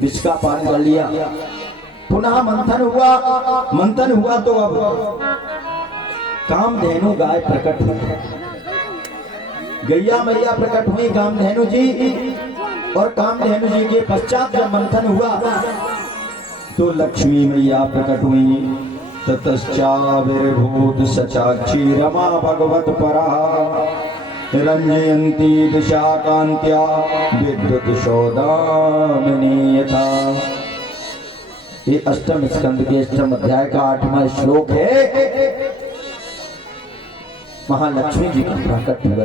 विष का पान कर लिया। पुनः मंथन हुआ तो अब कामधेनु गाय प्रकट हुई, गैया मैया प्रकट हुई कामधेनु जी। और कामधेनु जी के पश्चात जब मंथन हुआ तो लक्ष्मी मैया प्रकट हुई। ततश्चाविर्भूत सचाक्षी रमा भगवत परा रंजयंती दिशा कांत्या विद्युत सौदामिनी यथा। ये अष्टम स्कंद के अष्टम अध्याय का 8वां श्लोक है। महालक्ष्मी जी का प्रकट हुआ।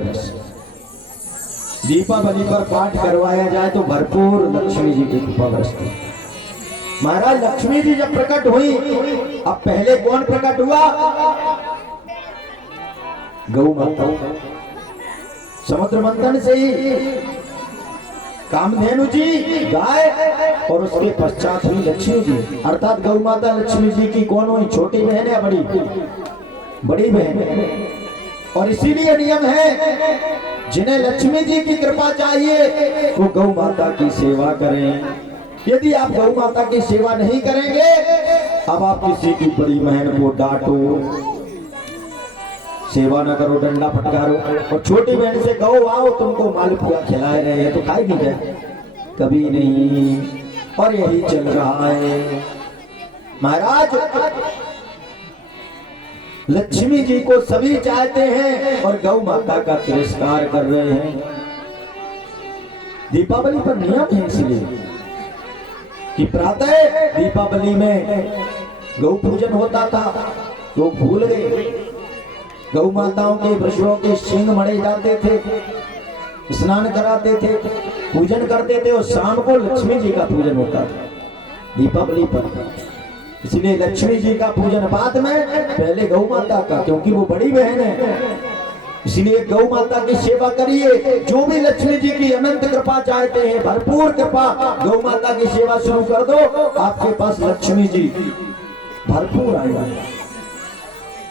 दीपावली पर पाठ करवाया जाए तो भरपूर लक्ष्मी जी की कृपा बरसती। महाराज लक्ष्मी जी जब प्रकट हुई, अब पहले कौन प्रकट हुआ? गौ माता। समुद्र मंथन से ही कामधेनु जी गाय और उसके पश्चात हुई लक्ष्मी जी, अर्थात गौ माता लक्ष्मी जी की कौन हुई? छोटी बहन या बड़ी? बड़ी बहन। और इसीलिए नियम है जिन्हें लक्ष्मी जी की कृपा चाहिए वो गौ माता की सेवा करें। यदि आप गौ माता की सेवा नहीं करेंगे, अब आप किसी की बड़ी बहन को डांटो, सेवा न करो, डंडा फटकारो, और छोटी बहन से कहो आओ तुमको मालपुआ खिलाए रहे हैं तो खाएगी क्या? कभी नहीं। और यही चल रहा है। महाराज लक्ष्मी जी को सभी चाहते हैं और गौ माता का तिरस्कार कर रहे हैं। दीपावली पर नियम है इसलिए कि प्रातः दीपावली में गौ पूजन होता था, लोग भूल गए। गौ माताओं के वृषभों के सींग मढ़े जाते थे, स्नान कराते थे, पूजन करते थे, और शाम को लक्ष्मी जी का पूजन होता था दीपावली पर। इसलिए लक्ष्मी जी का पूजन बाद में, पहले गौ माता का, क्योंकि वो बड़ी बहन है। इसलिए गौ माता की सेवा करिए। जो भी लक्ष्मी जी की अनंत कृपा चाहते हैं, भरपूर कृपा, गौ माता की सेवा शुरू कर दो, आपके पास लक्ष्मी जी भरपूर आएगा।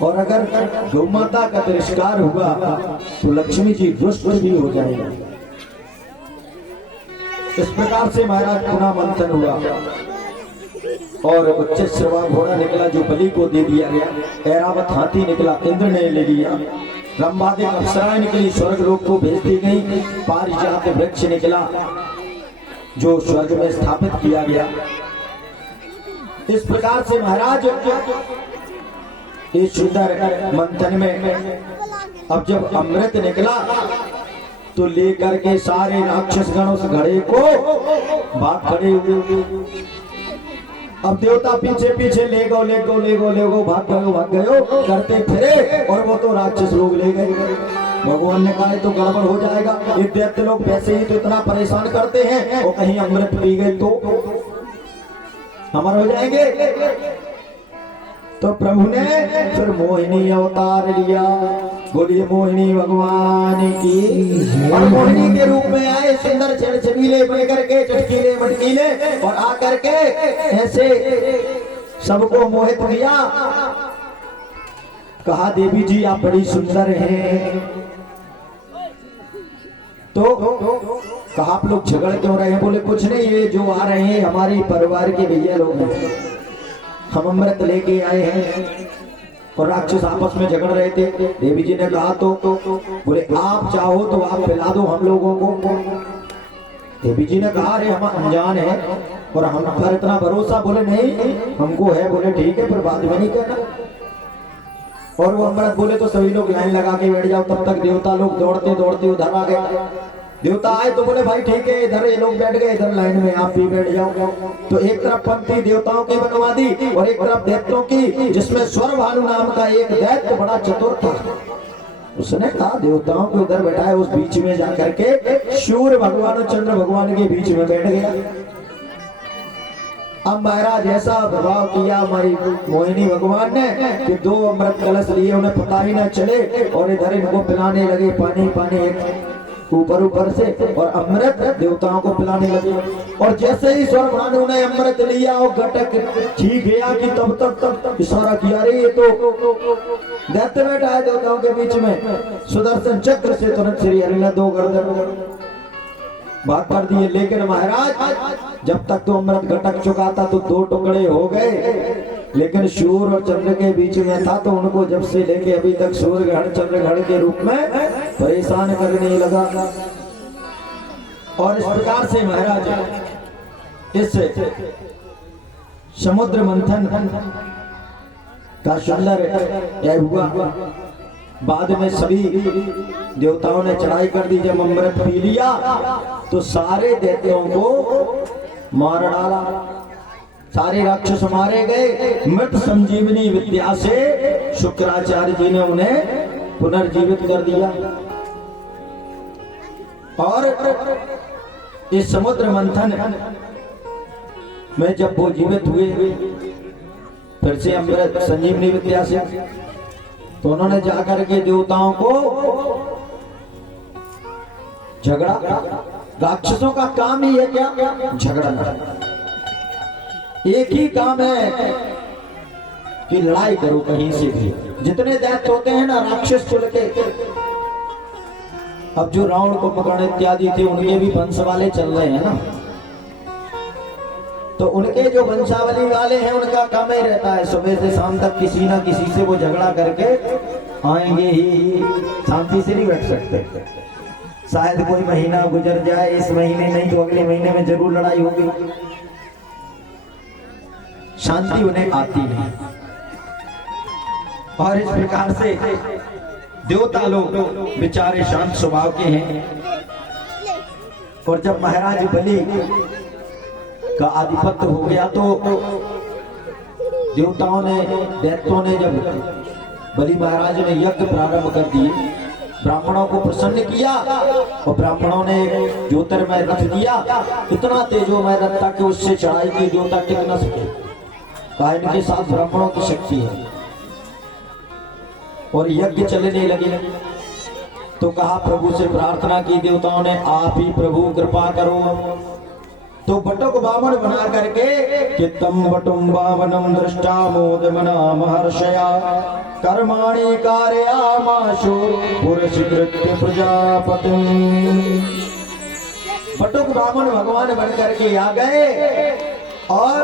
और अगर गौ माता का तिरस्कार हुआ तो लक्ष्मी जी रुष्ट भी हो जाएगा। इस प्रकार से महाराज पुनः मंथन हुआ और उच्च श्रवा घोड़ा निकला जो बलि को दे दिया गया। ऐरावत हाथी निकला, इंद्र ने ले लिया। ब्रह्मादिक अप्सराएं निकली, स्वर्ग लोक को भेज दी गई। पारिजात वृक्ष निकला जो स्वर्ग में स्थापित किया गया। इस प्रकार से महाराज इस सुंदर मंथन में अब जब अमृत निकला तो लेकर के सारे राक्षस गण उस घड़े को भाग खड़े हुए। अब देवता पीछे पीछे ले गो भाग गयो करते फिरे, और वो तो राक्षस लोग ले गए। भगवान ने कहा तो गड़बड़ हो जाएगा, ये दैत्य लोग वैसे ही तो इतना परेशान करते हैं, और कहीं अमृत पी गए तो अमर हो जाएंगे। तो प्रभु ने फिर मोहिनी अवतार लिया। बोलिए मोहिनी भगवान की। और मोहिनी के रूप में आए, सुंदर छड़छबीले बन करके, चटकीले मटकीले, और आकर के ऐसे सबको मोहित किया। कहा देवी जी आप बड़ी सुंदर हैं। तो कहा आप लोग झगड़ क्यों रहे हैं? बोले कुछ नहीं, ये जो आ रहे हैं हमारे परिवार के भैया लोग हैं, हम अमृत लेके आए हैं। और राक्षस आपस में झगड़ रहे थे। देवी जी ने कहा तो बोले आप चाहो तो आप पिला दो हम लोगों को। देवी जी ने कहा अरे हम अनजान है और हम पर इतना भरोसा। बोले नहीं हमको है। बोले ठीक है, पर बाद में नहीं कहना। और वो अमृत बोले तो सभी लोग लाइन लगा के बैठ जाओ। तब तक देवता लोग दौड़ते दौड़ते उधर आ गए। देवता आए तो बोले भाई ठीक है, इधर ये लोग बैठ गए, इधर लाइन में आप भी बैठ जाओ। तो एक तरफ पंक्ति देवताओं की बनवा दी और एक तरफ दैत्यों की, जिसमें स्वर भानु नाम का एक दैत्य बड़ा चतुर था। उसने कहा देवताओं को इधर बैठाए, उस बीच में जाकर के सूर्य भगवान और चंद्र भगवान के बीच में बैठ गया। अब महाराज ऐसा प्रभाव किया हमारी मोहिनी भगवान ने कि 2 अमृत कलश लिए, उन्हें पता ही न चले, और इधर इनको पिलाने लगे पानी पानी ऊपर ऊपर से, और अमृत देवताओं को पिलाने लगे। और जैसे ही स्वर भानु ने अमृत लिया और घटक ठीक गया कि तब तक इशारा किया, रे ये तो दैत्य बैठा है देवताओं के बीच में। सुदर्शन चक्र से तुरंत श्री हरि ने 2 गर्दन भाग कर दिए। लेकिन महाराज जब तक तो अमृत घटक चुका था तो 2 टुकड़े हो गए, लेकिन सूर्य और चंद्र के बीच में था तो उनको जब से लेके अभी तक सूर्य ग्रहण चंद्र ग्रहण के रूप में परेशान करने लगा। और इस प्रकार से महाराज इस समुद्र मंथन का सुंदर यह हुआ। बाद में सभी देवताओं ने चढ़ाई कर दी। जब अमृत पी लिया तो सारे दैत्यों को मार डाला, सारे राक्षस मारे गए। मृत संजीवनी विद्या से शुक्राचार्य जी ने उन्हें पुनर्जीवित कर दिया। और इस समुद्र मंथन में जब वो जीवित हुए फिर से अमृत संजीवनी विद्या से, तो उन्होंने जाकर के देवताओं को झगड़ा। राक्षसों का काम ही है क्या? झगड़ा करना। एक ही काम है कि लड़ाई करो कहीं से भी। जितने दैत्य होते हैं ना राक्षस कुल के, अब जो रावण को पकड़ इत्यादि थे उनके भी वंश वाले चल रहे हैं ना, तो उनके जो वंशावली वाले हैं उनका काम ही रहता है सुबह से शाम तक किसी ना किसी से वो झगड़ा करके आएंगे ही, शांति से नहीं बैठ सकते। शायद कोई महीना गुजर जाए, इस महीने नहीं तो अगले महीने में जरूर लड़ाई होगी, शांति उन्हें आती नहीं। और इस प्रकार से देवता लोग बेचारे शांत स्वभाव के हैं। और जब महाराज बलि का आधिपत्य हो गया तो देवताओं ने दैत्यों ने जब बलि महाराज ने यज्ञ प्रारंभ कर दिए, ब्राह्मणों को प्रसन्न किया और ब्राह्मणों ने ज्योतिर्मय रथ दिया। इतना तेजोमय रथ था कि उससे चढ़ाई की देवता टिक न सके। कहा इनके साथ ब्राह्मणों की शक्ति है। और यज्ञ चलने लगे तो कहा प्रभु से प्रार्थना की देवताओं ने, आप ही प्रभु कृपा करो। तो बटुक बावन बना करके कि तम बटुम बावनम दृष्टा मोद मना महर्षया कर्माणि कारयामाशु पुरस्कृत्य प्रजापति। बटुक बावन भगवान बन करके आ गए और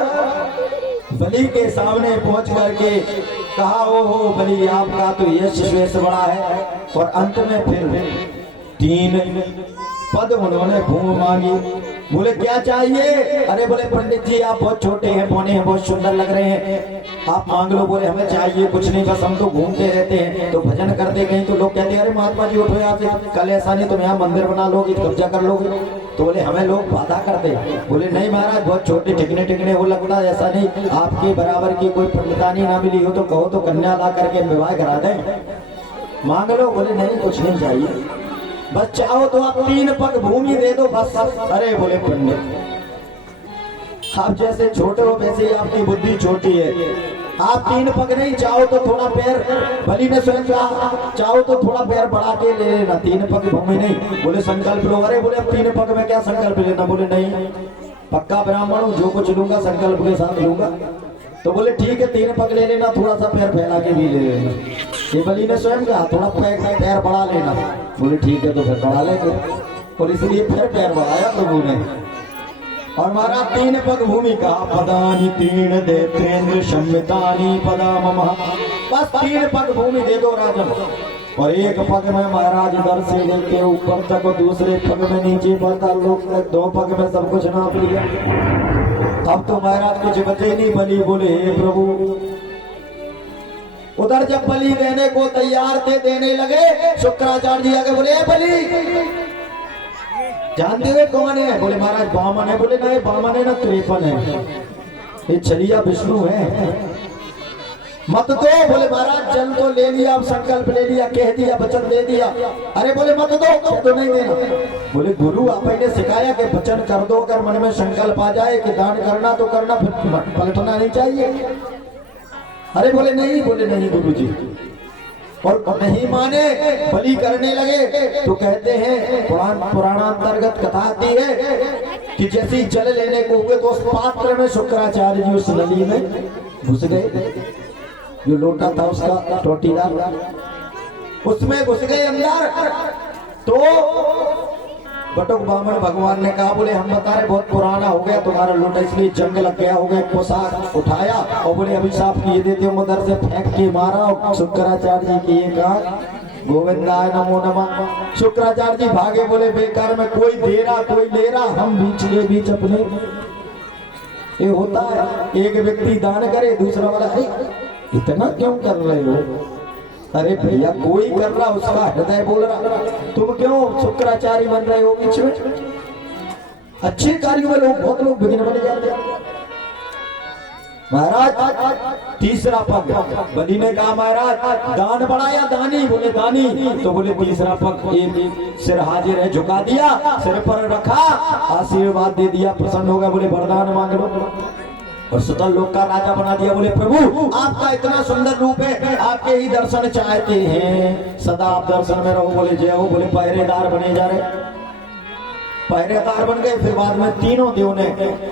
बलि के सामने पहुंच करके कहा, ओ हो बलि आपका तो यश श्रेष्ठ बड़ा है। और अंत में फिर 3 पद उन्होंने भूमि मांगी। बोले क्या चाहिए? अरे बोले पंडित जी आप बहुत छोटे हैं, बौने हैं, बहुत सुंदर लग रहे हैं, आप मांग लो। बोले हमें चाहिए कुछ नहीं, बस हम तो घूमते रहते हैं, तो भजन करते कहीं तो लोग कहते हैं अरे महात्मा जी उठो यहाँ से, कल ऐसा नहीं तुम यहाँ मंदिर बना लोगे, कब्जा कर लोगे। तो बोले हमें लोग बाधा करते हैं। बोले नहीं महाराज बहुत छोटे टिकने टिकने वो लगता है, ऐसा नहीं, आपके बराबर की कोई पंडितानी ना मिली हो तो कहो तो कन्या ला करके विवाह करा दें, मांग लो। बोले नहीं कुछ नहीं चाहिए, बस चाहो तो आप 3 पग भूमि दे दो बस। अरे बोले पंडित आप जैसे छोटे हो वैसे ही आपकी बुद्धि छोटी है, आप 3 पग नहीं, चाहो तो थोड़ा पैर, बलि ने स्वयं कहा चाहो तो थोड़ा पैर बढ़ा के ले लेना, 3 पग भूमि नहीं। बोले संकल्प लो। अरे बोले 3 पग में क्या संकल्प लेना? बोले नहीं पक्का ब्राह्मण हूं, जो कुछ लूंगा संकल्प के साथ लूंगा। तो बोले ठीक है 3 पग ले लेना, थोड़ा सा पैर फैला के भी ले लेना। ये बलि ने स्वयं कहा थोड़ा पैर बढ़ा लेना। बोले ठीक है तो फिर बढ़ा लेंगे। और इसलिए फिर पैर बढ़ाया प्रभु ने। और हमारा 3 पग भूमि का पदानी 3 देतेन्द्र सम्मितानी पदा मम। बस 3 पग भूमि दे दो राजन। और 1 पग में महाराज इधर से लेके ऊपर तक और दूसरे पग में नीचे पाताल लोक तक, 2 पग में सब कुछ नाप लिया। अब तो महाराज कुछ बचे नहीं। बलि बोले हे प्रभु। उधर जब बलि देने को तैयार थे, देने लगे, शुक्राचार्य जी आगे बोले बलि जानते हुए कौन है? बोले महाराज बामन है। बोले नहीं बामन है ना त्रेपन है, ये छलिया विष्णु है, मत दो। बोले महाराज जल तो ले लिया, अब संकल्प ले लिया, कह दिया, वचन दे दिया। अरे बोले मत दो, तो नहीं देना। बोले गुरु आपने सिखाया कि वचन कर दो, अगर मन में संकल्प आ जाए कि दान करना तो करना, फिर पलटना नहीं चाहिए। अरे बोले नहीं गुरु जी। और नहीं माने, बलि करने लगे। तो कहते हैं पुराणांतर्गत कथा आती है कि जैसे जल लेने को हुए तो उस पात्र में शुक्राचार्य जी उस नली में घुस गए, जो लोटा था उसका टोटीदार, उसमें घुस गए अंदर। तो बटुक बामन भगवान ने कहा, बोले हम बता रहे बहुत पुराना हो गया तुम्हारा लोटा, इसलिए जंग लग गया होगा, पोशाक उठाया और बोले अभिशाप किए देते हो, मदर से फेंक के मारा। शुक्राचार्य जी की ये कहा, गोविंदाय नमो नमः। शुक्राचार्य जी भागे, बोले बेकार में कोई दे रहा कोई ले रहा, हम बीच के बीच अपने। ये होता है, एक व्यक्ति दान करे, दूसरा वाला अरे इतना क्यों कर रहे हो? अरे भैया कोई कर रहा, उसका हृदय बोल रहा, तुम क्यों शुक्राचार्य बन रहे हो बीच में? अच्छे कार्यों में लोग बहुत लोग विघ्न बन जाते हैं। महाराज तीसरा पग बलि ने कहा, महाराज दान बढ़ाया दानी, बोले दानी, तो बोले तीसरा पग एक सिर हाजिर है, झुका दिया, सिर पर रखा, आशीर्वाद दे दिया, प्रसन्न हो गया, बोले वरदान मांग लो, और सुतल लोक का राजा बना दिया। बोले प्रभु आपका इतना सुंदर रूप है, आपके ही दर्शन चाहते हैं, सदा आप दर्शन में रहो। बोले जय हो। बोले पहरेदार बने जा रहे, पहरेदार बन गए। फिर बाद में तीनों देव ने,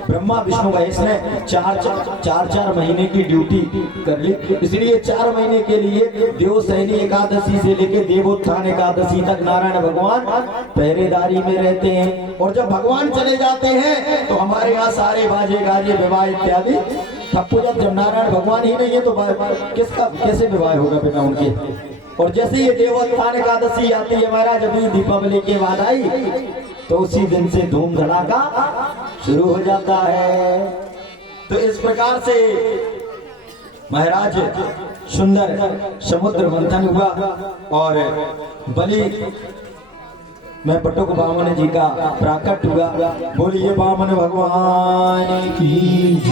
ब्रह्मा विष्णु महेश ने चार महीने की ड्यूटी कर ली। इसलिए 4 महीने के लिए देवशयनी एकादशी से लेकर देवोत्थान एकादशी तक नारायण भगवान पहरेदारी में रहते हैं। और जब भगवान चले जाते हैं तो हमारे यहाँ सारे बाजे गाजे विवाह इत्यादि ठप्पू। जब नारायण भगवान ही नहीं है तो किसका कैसे विवाह होगा बिना उनके? और जैसे ये देवोत्थान एकादशी आती है महाराज, अभी दीपावली के बाद आई, तो उसी दिन से धूम धड़ाका शुरू हो जाता है। तो इस प्रकार से महाराज सुंदर समुद्र मंथन हुआ और बलि में बटुक बामन जी का प्राकट हुआ। बोलिए बामन भगवान की।